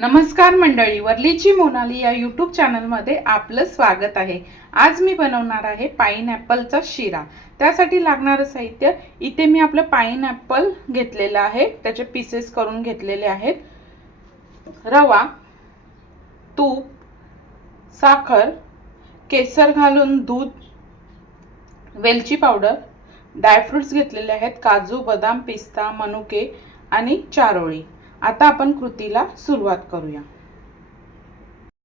नमस्कार मंडळी, वर्लीची मोनाली या यूट्यूब चॅनलमध्ये आपलं स्वागत आहे। आज मी बनवणार आहे पाइनएपलचा शिरा। त्यासाठी लागणारे साहित्य इथे मी आपलं पाइनएपल घेतलेलं आहे, त्याचे पीसेस करून घेतलेले आहेत। रवा, तूप, साखर, केसर घालून दूध, वेलची पावडर, ड्रायफ्रुट्स घेतलेले आहेत, काजू, बदाम, पिस्ता, मनुके आणि चारोळी। आता आपण कृतीला सुरुवात करूया।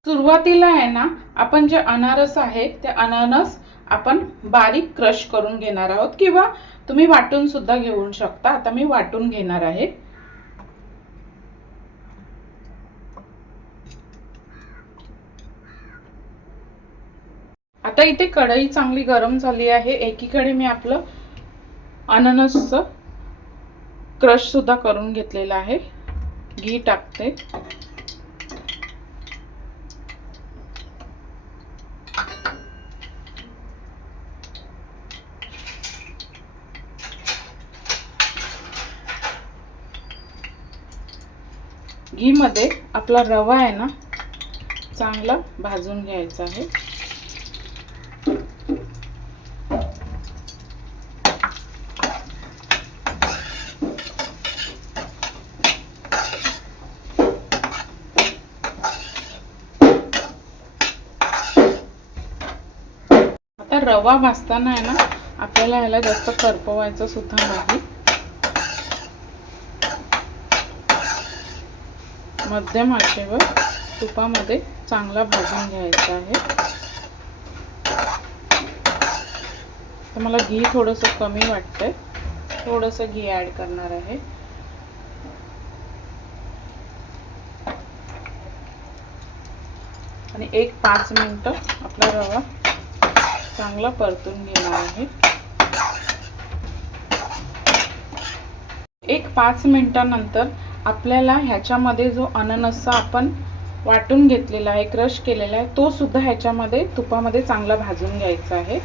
सुरुवातीला आहे ना, आपण जे अनारस आहे ते अनारस आपण बारीक क्रश करून घेणार आहोत किंवा तुम्ही वाटून सुद्धा घेऊ शकता। आता मी वाटून घेणार आहे। आता इथे कढई चांगली गरम झाली आहे। एकीकडे मी आपलं अननसचं क्रश सुद्धा करून घेतलेलं आहे। घी टाकते। घी मध्ये आपला रवा आहे ना, चांगला भाजून घ्यायचा आहे। आता रवा भाजताना आहे ना, आपल्याला याला जास्त करपवायचं सुद्धा नाही। मध्यम आचेवर तुपामध्ये चांगला भाजून घ्यायचा आहे। तर मला घी थोडंसं कमी वाटतंय, थोडंसं घी ऍड करणार आहे। आणि 1-5 मिनिटं आपला रवा चांगला परतून घेणार आहे। 1-5 मिनिटांनंतर आपल्याला ह्याच्यामध्ये जो अननसचा आपण वाटून घेतलेला आहे, क्रश केलेला आहे, तो सुद्धा ह्याच्यामध्ये तुपामध्ये चांगला भाजून घ्यायचा आहे।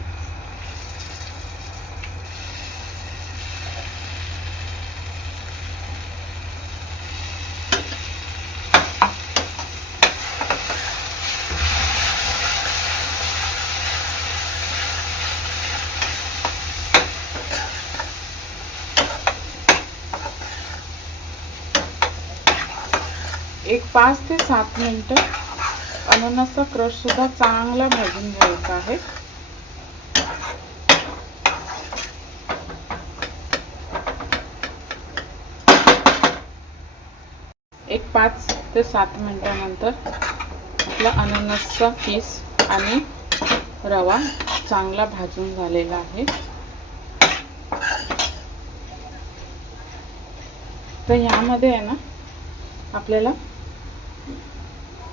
एक 5 ते 7 मिनिटं अननसचा क्रश सुद्धा चांगला भाजून घ्यायचा आहे। एक 5 ते 7 मिनिटांनंतर आपला अननसचा पीस आणि रवा चांगला भाजून झालेला आहे। तर यामध्ये आहे ना, आपल्याला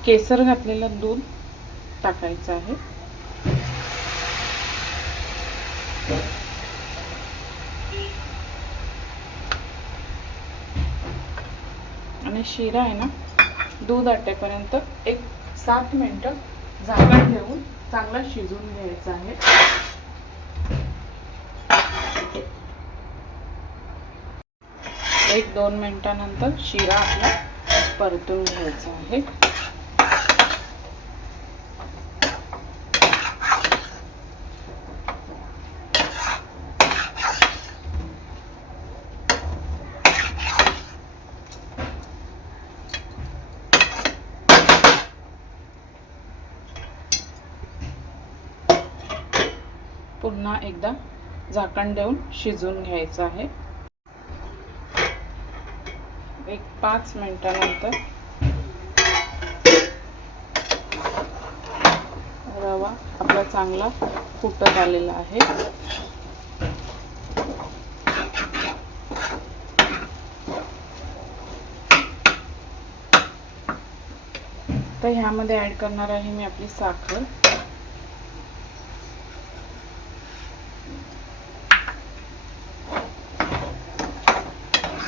केसर घातलेलं दूध टाकायचं आहे। आणि शिरा आहे ना, दूध आटेपर्यंत 7 मिनिटं झाकण ठेवून चांगला शिजवून घ्यायचा आहे। 1-2 मिनिटांनंतर शिरा आपला परतून घ्यायचा आहे। पुन्हा एकदा झाकण देऊन शिजवून घ्यायचं आहे। 1-5 मिनिटांनंतर रवा आपला चांगला फुटत आलेला आहे। तर ह्यामध्ये ऍड करणार आहे मी आपली साखर।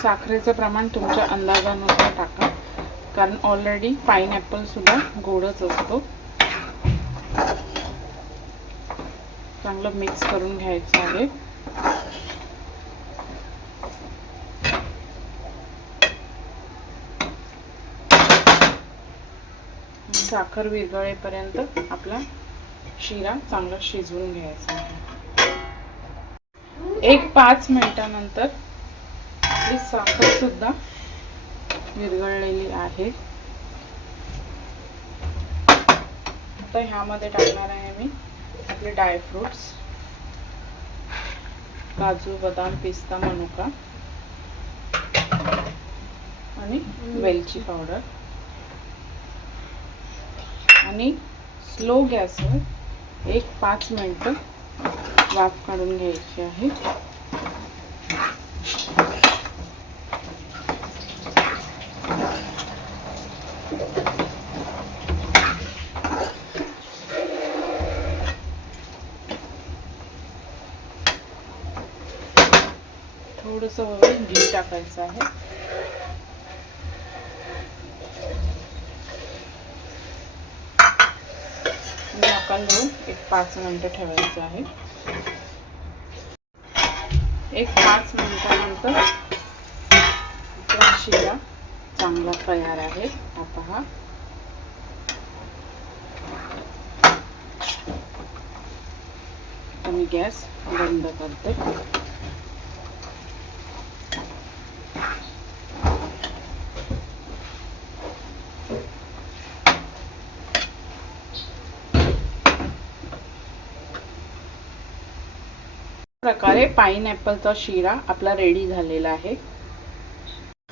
साखरेचं प्रमाण तुमच्या अंदाजानुसार टाका, कारण ऑलरेडी पाइनएपल सुद्धा गोडच असतो। चांगलं मिक्स करून घ्यायचं आहे। साखर विरघळेपर्यंत आपला शिरा चांगला शिजवून घ्यायचा आहे. एक 5 मिनिटानंतर आपली साखर सुद्धा विरघळलेली आहे. आता ह्यामध्ये टाकणार आहे मी आपले ड्रायफ्रुट्स, काजू, बदाम, पिस्ता, मनुका आणि वेलची पावडर आणि स्लो गॅसवर एक 5 मिनिटं वाफ काढून घ्यायची आहे. थोडंसं घी टाकायचं आहे. झाकण लावून एक 5 मिनिटं ठेवायचं आहे. एक 5 मिनिटानंतर आपला शिरा चांगला तयार आहे. आता हा मी गॅस बंद करते. प्रकारे पाइनएपलचा शिरा आपला रेडी झालेला आहे.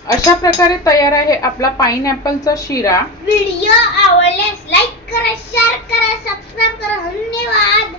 अशा प्रकारे तयार आहे आपला पाइनएपलचा शिरा. व्हिडिओ आवडल्यास लाईक करा, शेअर करा, सबस्क्राइब करा. धन्यवाद.